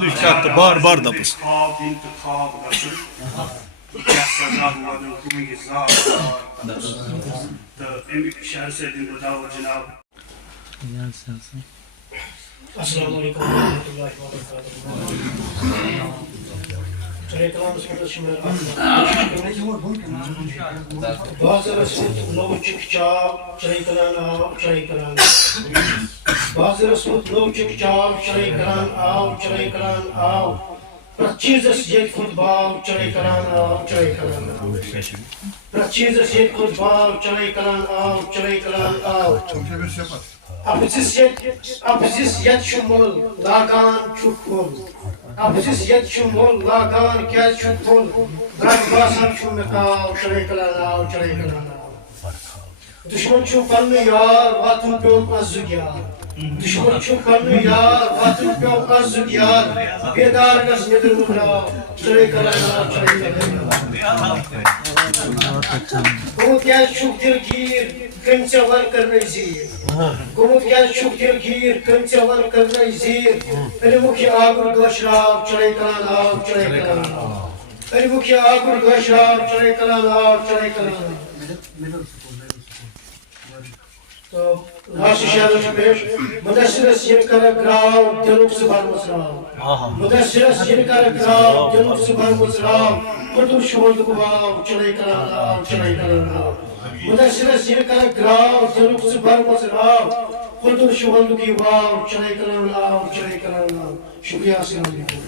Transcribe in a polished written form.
Düştü bar bar da pus. السلام علیکم ورحمۃ اللہ وبرکاتہ. چلے کلام بازر لو چک چاو چلے کران آو چلے کران بازر لو چک چاو چلے کران آو چلے کران آو پرت چیزس یہ خود باو چلے کران آو چلے کران آو پرت چیزس یہ خود باو چلے کران آو چلے کران آو ابزس یت شمول لاگان چھکول ابزس یت شمول لاگان کیا چھکول گھر باسان چھو مکاو چلے کلان آو چلے کلان آو دشمن چھو پن یار واتن پیوم ازد یار دشمن چھو پن یار واتن پیوم ازد یار بیدار گز ندر مراو چلے کلان آو چلے کلان آو گوت کیا چھوک دل گیر کنچا ور کرنے زیر گوت کیا چھوک دل گیر کنچا ور کرنے زیر علمک آگر گوشراو چلے کلان آو چلے کلان آو علمک آگر گوشراو چلے کلان آو چلے کلان آو. تو راشی شہرش پیش مدثرس ین کر گراو دلوک سبار مسراو مدثرس ین کر گراو دلوک سبار مسراو پردو شوند گواو چلے کلان آو چلے کلان آو مدثرس ین کر گراو دلوک سبار مسراو پردو شوند گواو چلے کلان آو چلے کلان آو. شکریہ. السلام علیکم.